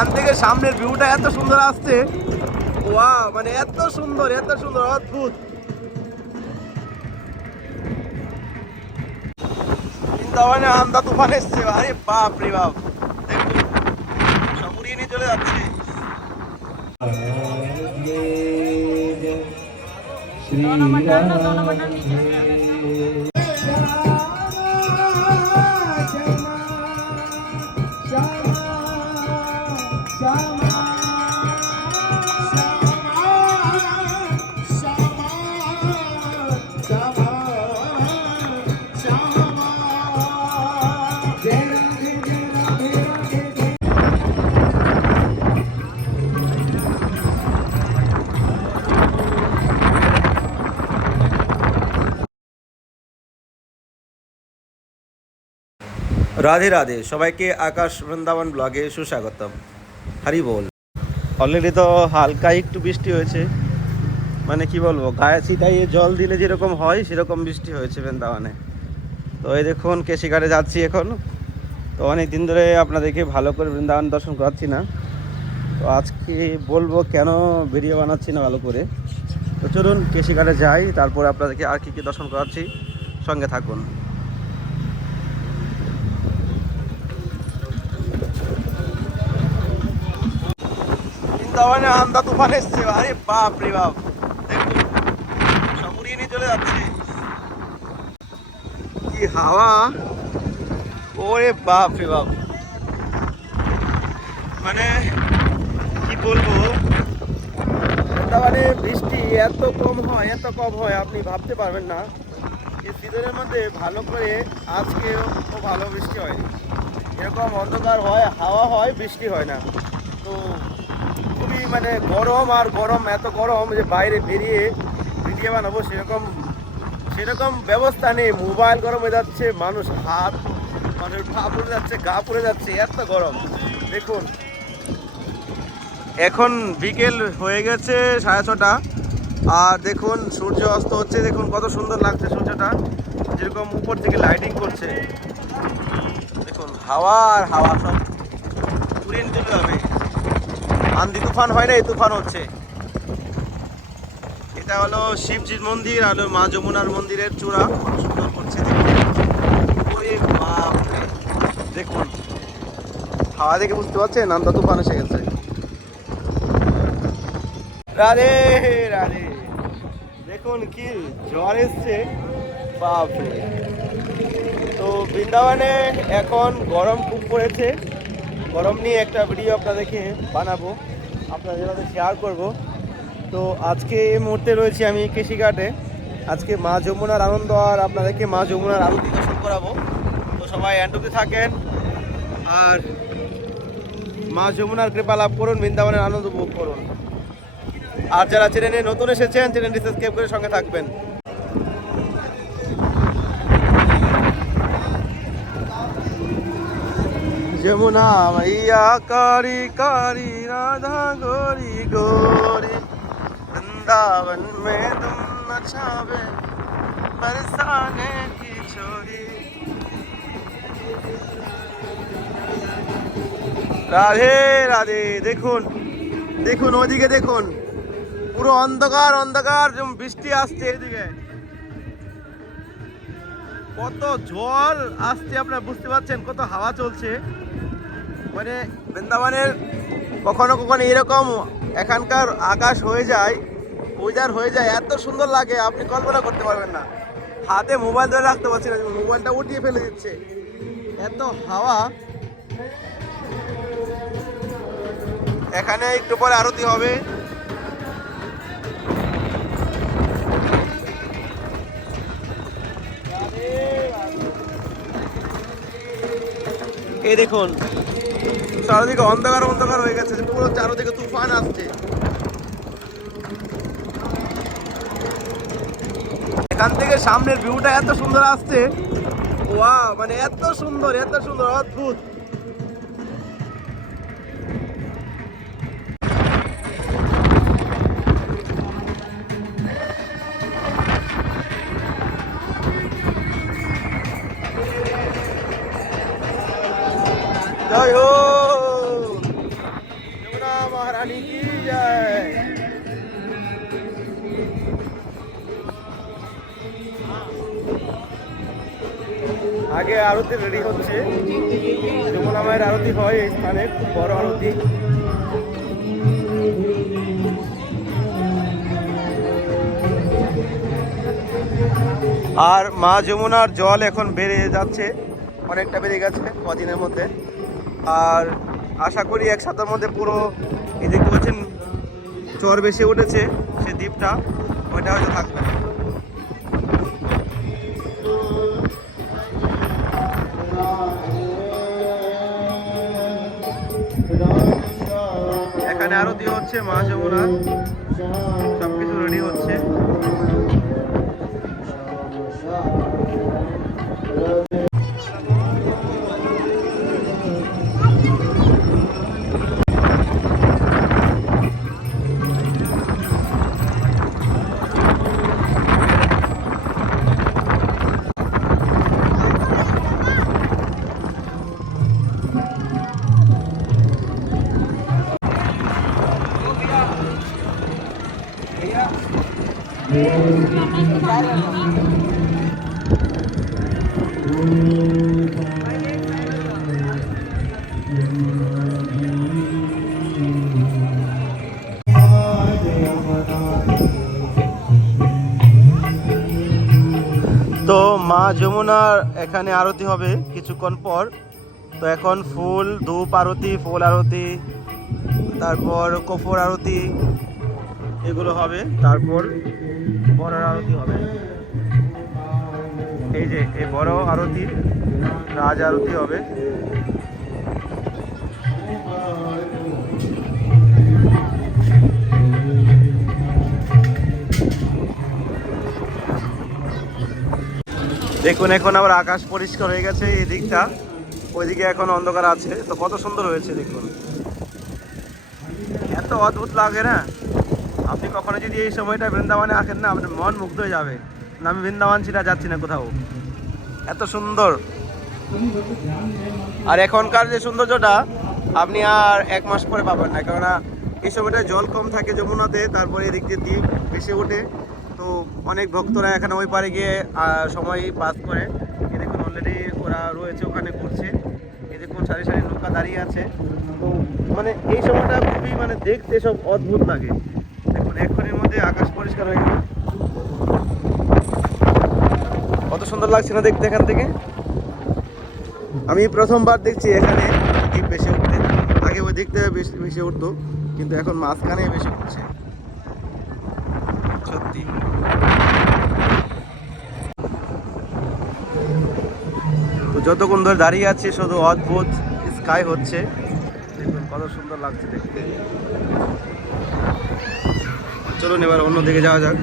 এখান থেকে সামনের ভিউটা এত সুন্দর আসছে। ওয়া মানে এত সুন্দর এত সুন্দর, অদ্ভুত। বৃন্দাবনে আন্দা তুফান এসছে, আরে বাপ রে বাপ। উড়িয়ে নিয়ে চলে যাচ্ছে। রাধে রাধে সবাইকে আকাশ বৃন্দাবন ব্লগে সুস্বাগতম। হরি বল। অলরেডি তো হালকা একটু বৃষ্টি হয়েছে। মানে কি বলব, গায়ে ছিটাইয়ে জল দিলে যেরকম হয়, সেরকম বৃষ্টি হয়েছে বৃন্দাবনে। তো এই দেখুন, কেশিঘাটে যাচ্ছি এখন। তো অনেক দিন ধরে আপনাদেরকে ভালো করে বৃন্দাবন দর্শন করাচ্ছি না। তো আজকে বলব কেন ভিডিও বানাচ্ছি না ভালো করে। তো চলুন, কেশিঘাটে যাই, তারপরে আপনাদেরকে আর কি কী দর্শন করাচ্ছি। সঙ্গে থাকুন। বৃন্দাবনে আন্দা তুফান এসছে, আরে বাপ রে বাপ। উড়িয়ে নিয়ে চলে যাচ্ছে। কি হাওয়া? ওরে বাপ রে বাপ। মানে কি বলব? মানে বৃষ্টি এত কম হয়, এত কম হয়, আপনি ভাবতে পারবেন না। এই সিজনের মধ্যে ভালো করে আজকেও ভালো বৃষ্টি হয়নি। এরকম অন্ধকার হয়, হাওয়া হয়, বৃষ্টি হয় না। তো মানে গরম আর গরম, এত গরম যে বাইরে বেরিয়ে ভিডিও বানাবো সেরকম সেরকম ব্যবস্থা নেই। মোবাইল গরম হয়ে যাচ্ছে, মানুষ হাত মানুষ পা পড়ে যাচ্ছে, গা পড়ে যাচ্ছে, এত গরম। দেখুন। এখন বিকেল হয়ে গেছে সাড়ে ছটা। আর দেখুন, সূর্য অস্ত হচ্ছে, দেখুন কত সুন্দর লাগছে সূর্যটা। যেরকম উপর থেকে লাইটিং করছে। দেখুন, হাওয়া আর হাওয়া সব উড়িয়ে চলে যাবে আন্দি তুফান হয় না, এই তুফান হচ্ছে। এটা হলো শিবজির মন্দির আর মা যমুনার মন্দিরের চূড়া। সুন্দর করছে। দেখুন। হাওয়া দেখে বুঝতে পারছেন আন্দা তুফান এসে গেছে। রাধে রাধে। দেখুন কি জ্বর এসছে। বাপরে। তো বৃন্দাবনে এখন গরম খুব পড়েছে। গরম নিয়ে একটা ভিডিও আপনাদেরকে বানাবো, আপনাদের সাথে শেয়ার করব। তো আজকে এই মুহূর্তে রয়েছি আমি কৃষিঘাটে আজকে মা যমুনার আনন্দ আর আপনাদেরকে মা যমুনার আরতি দর্শন করাবো। তো সবাই অ্যান্ডুতে থাকেন আর মা যমুনার কৃপা লাভ করুন, বৃন্দাবনের আনন্দ উপভোগ করুন। আর যারা চ্যানেলে নতুন এসেছেন চ্যানেলটি সাবস্ক্রাইব করে সঙ্গে থাকবেন। যমুনা मैया कारी कारी राधा गोरी गोरी वृंदावन में तुम नचावे बरसाने की छोरी রাধে রাধে দেখুন দেখুন ওদিকে দেখুন পুরো অন্ধকার অন্ধকার যেমন বৃষ্টি আসছে এদিকে কত জল আসছে আপনারা বুঝতে পারছেন, কত হাওয়া চলছে। মানে বৃন্দাবনের কখনো কখনো এরকম এখানকার আকাশ হয়ে যায় ওয়েদার হয়ে যায়, এত সুন্দর লাগে, আপনি কল্পনা করতে পারবেন না। হাতে মোবাইল ধরে রাখতে পারছি না মোবাইলটা উঠিয়ে ফেলে দিচ্ছে। এত হাওয়া। এখানে একটু পরে আরতি হবে। এই দেখুন, চারিদিকে অন্ধকার অন্ধকার হয়ে গেছে, পুরো চারদিকে তুফান আসছে। এখান থেকে সামনের ভিউটা এত সুন্দর আসছে। ওয়া মানে এত সুন্দর এত সুন্দর, অদ্ভুত। মায়ের আরতি হয় এই স্থানে, খুব বড় আরতি। আর মা যমুনার জল এখন বেড়ে যাচ্ছে, অনেকটা বেড়ে গেছে কদিনের মধ্যে। আর আশা করি এক মধ্যে পুরো, এই দেখতে পাচ্ছেন চর বেশি উঠেছে সে দ্বীপটা, ওইটা হয়তো থাকবে না। এখানে আরতি হচ্ছে মা যমুনার সবকিছু রেডি হচ্ছে। তো মা যমুনার এখানে আরতি হবে কিছুক্ষণ পর। তো এখন ফুল, ধূপ আরতি, ফুল আরতি, তারপর কফর আরতি, এগুলো হবে। তারপর বড় আরতি হবে। এই যে, এই বড় আরতি রাজ আরতি হবে। দেখুন, এখন আবার আকাশ পরিষ্কার হয়ে গেছে এই দিকটা। ওইদিকে এখন অন্ধকার আছে। তো কত সুন্দর হয়েছে, দেখুন। এত অদ্ভুত লাগে না? আপনি কখনো যদি এই সময়টা বৃন্দাবনে আসেন না, আপনার মন মুগ্ধ হয়ে যাবে। না, আমি বৃন্দাবন ছিলা যাচ্ছি না কোথাও। এত সুন্দর। আর এখনকার যে সৌন্দর্যটা, আপনি আর এক মাস পরে পাবেন না। কেননা, এই সময়টা জল কম থাকে যমুনাতে, তারপরে এদিক দিয়ে দ্বীপ ভেসে ওঠে। তো অনেক ভক্তরা এখানে ওই পারে গিয়ে সময় পাস করে। এ দেখুন অলরেডি ওরা রয়েছে, ওখানে ঘুরছে। এ দেখুন, সারি সারি নৌকা দাঁড়িয়ে আছে। তো মানে এই সময়টা খুবই মানে দেখতে সব অদ্ভুত লাগে। এক্ষুনির মধ্যে আকাশ পরিষ্কার হয়ে গেল। কত সুন্দর লাগছে না দেখতে এখান থেকে? আমি প্রথমবার দেখছি এখানে দ্বীপ বেশি উঠতে। আগে ওই থেকে বেশি বেশি উঠতো, কিন্তু এখন মাঝখানে বেশি উঠছে। সত্যি। তো যতক্ষণ ধরে দাঁড়িয়ে আছে, শুধু অদ্ভুত স্কাই হচ্ছে। দেখুন কত সুন্দর লাগছে দেখতে। চলুন এবার অন্যদিকে যাওয়া যাক।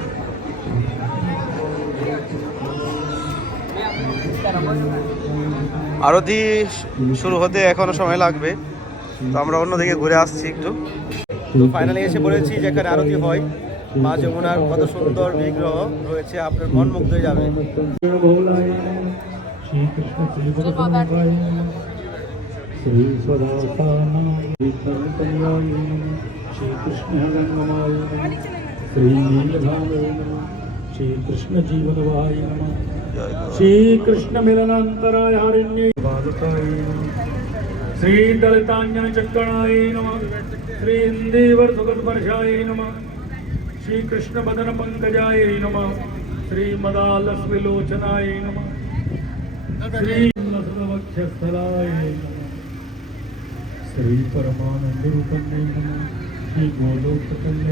আরতি শুরু হতে এখনও সময় লাগবে। তো আমরা অন্যদিকে ঘুরে আসছি একটু। তো ফাইনালি এসে বলেছি যেখানে আরতি হয়। মা যমুনার কত সুন্দর বিগ্রহ রয়েছে, আপনার মন মুগ্ধ হয়ে যাবে। कृष्ण श्री श्री सदासानाय श्री कृष्ण गंगमाय श्री नीलभावय श्री कृष्ण जीवनवाय नमः श्री कृष्ण मिलनांतराय हरिण्य बालकाय श्री दलितांजन चक्रणाय नमः श्री इंदेवर सुगतवर्षाय नमः श्री कृष्ण बदन पंकजाय नमः श्री मदालस विलोचनाय नमः श्री लसवक्षस्थलाय नमः श्री परमानंद रूपन्यै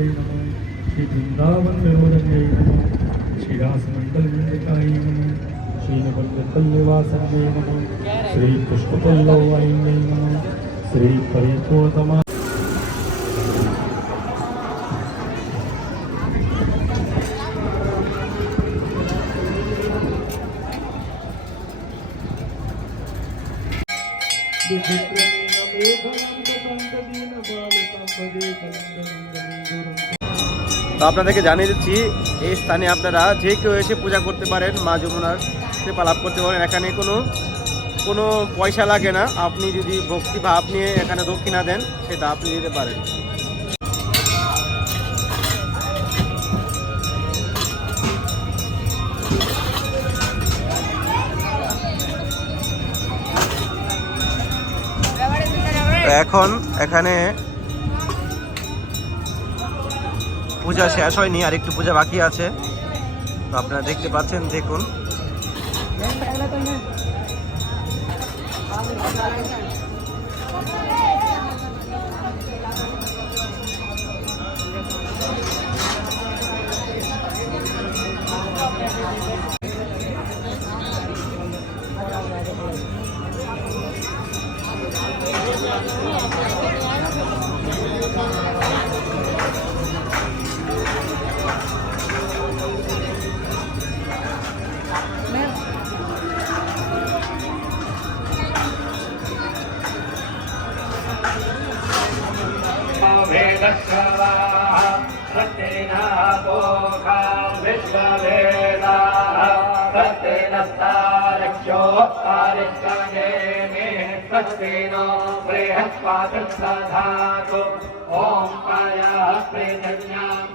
नमः श्री वृंदावन विनोदन्यै नमः। श्री रासमंडल वृंदिकाय नमः। श्री नवल्यकल्यवासन्यै नमः। श्री पुष्पपल्लवायिन्यै नमः। श्री परितोतमा আপনাদেরকে জানিয়ে দিচ্ছি, এই স্থানে আপনারা যে কেউ এসে পূজা করতে পারেন, মা যমুনার কৃপা লাভ করতে পারেন। এখানে কোনো কোনো পয়সা লাগে না। আপনি যদি ভক্তি ভাব নিয়ে এখানে দক্ষিণা দেন, সেটা আপনি দিতে পারেন। এখন এখানে পূজা শেষ হয়নি আর একটু পূজা বাকি আছে। তো আপনারা দেখতে পাচ্ছেন দেখুন। सत्येनस्तारक्षो आरिष्कनेमि सत्येनो बृहस्पातः ॐ पायः प्रेतज्ञाम्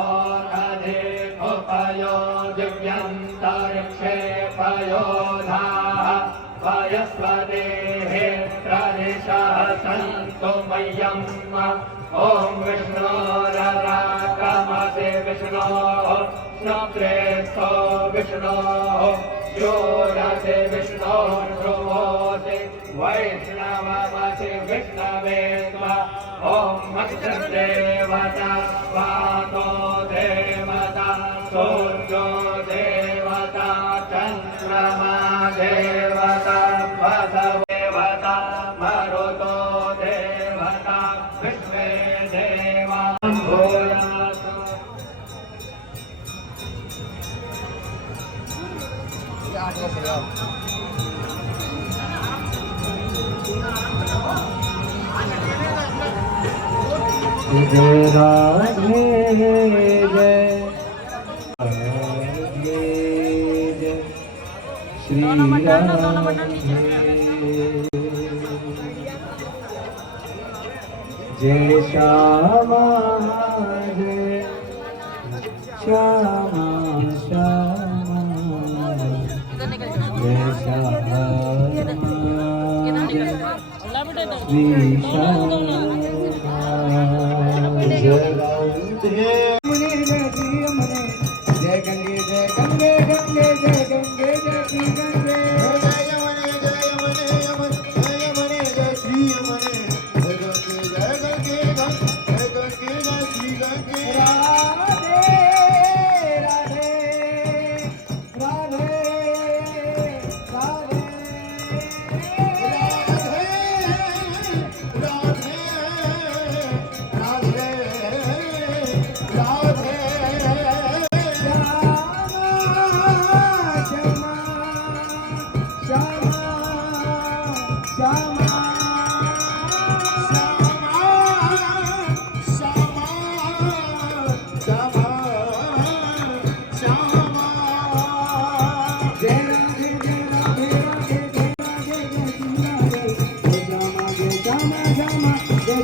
ओधे उपयो दिव्यन्तरिक्षेपयोधाः वयस्वदेः प्रदिशः सन्तु मह्यम् ॐ विष्णोरराकमसि विष्णोः शुक्रे सो विष्णोः योरसि विष्णोः ध्रुवोऽसि वैष्णवमसि विष्णवे त्वा। ॐ मत्सदेवता वातो देवता सूर्यो देवता चन्द्रमा देवता राधे जय राधे जय श्री जय श्यामा जय श्यामा श्यामा जय श्यामा श्री श्यामा yeah, I'm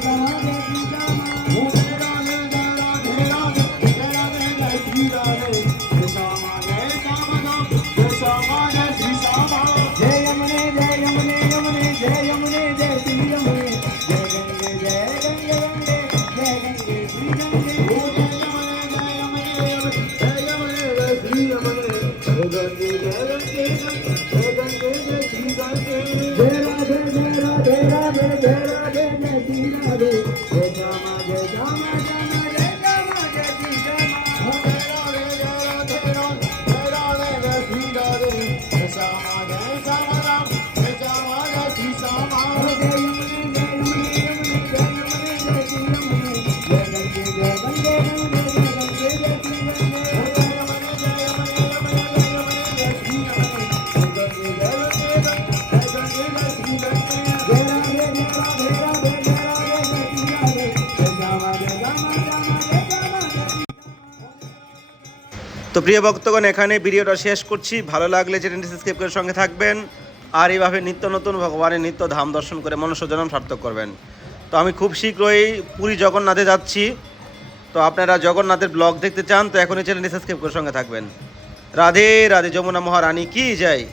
करा दे তো প্রিয় ভক্তগণ এখানে ভিডিওটা শেষ করছি। ভালো লাগলে চ্যানেলটি সাবস্ক্রাইব করে সঙ্গে থাকবেন। আর এইভাবে নিত্য নতুন ভগবানের নিত্য ধাম দর্শন করে মনুষ্য জন্ম সার্থক করবেন। তো আমি খুব শীঘ্রই পুরী জগন্নাথে যাচ্ছি। তো আপনারা জগন্নাথের ব্লগ দেখতে চান, তো এখনই চ্যানেলটি সাবস্ক্রাইব করে সঙ্গে থাকবেন। রাধে রাধে যমুনা মহারানী, কি যায়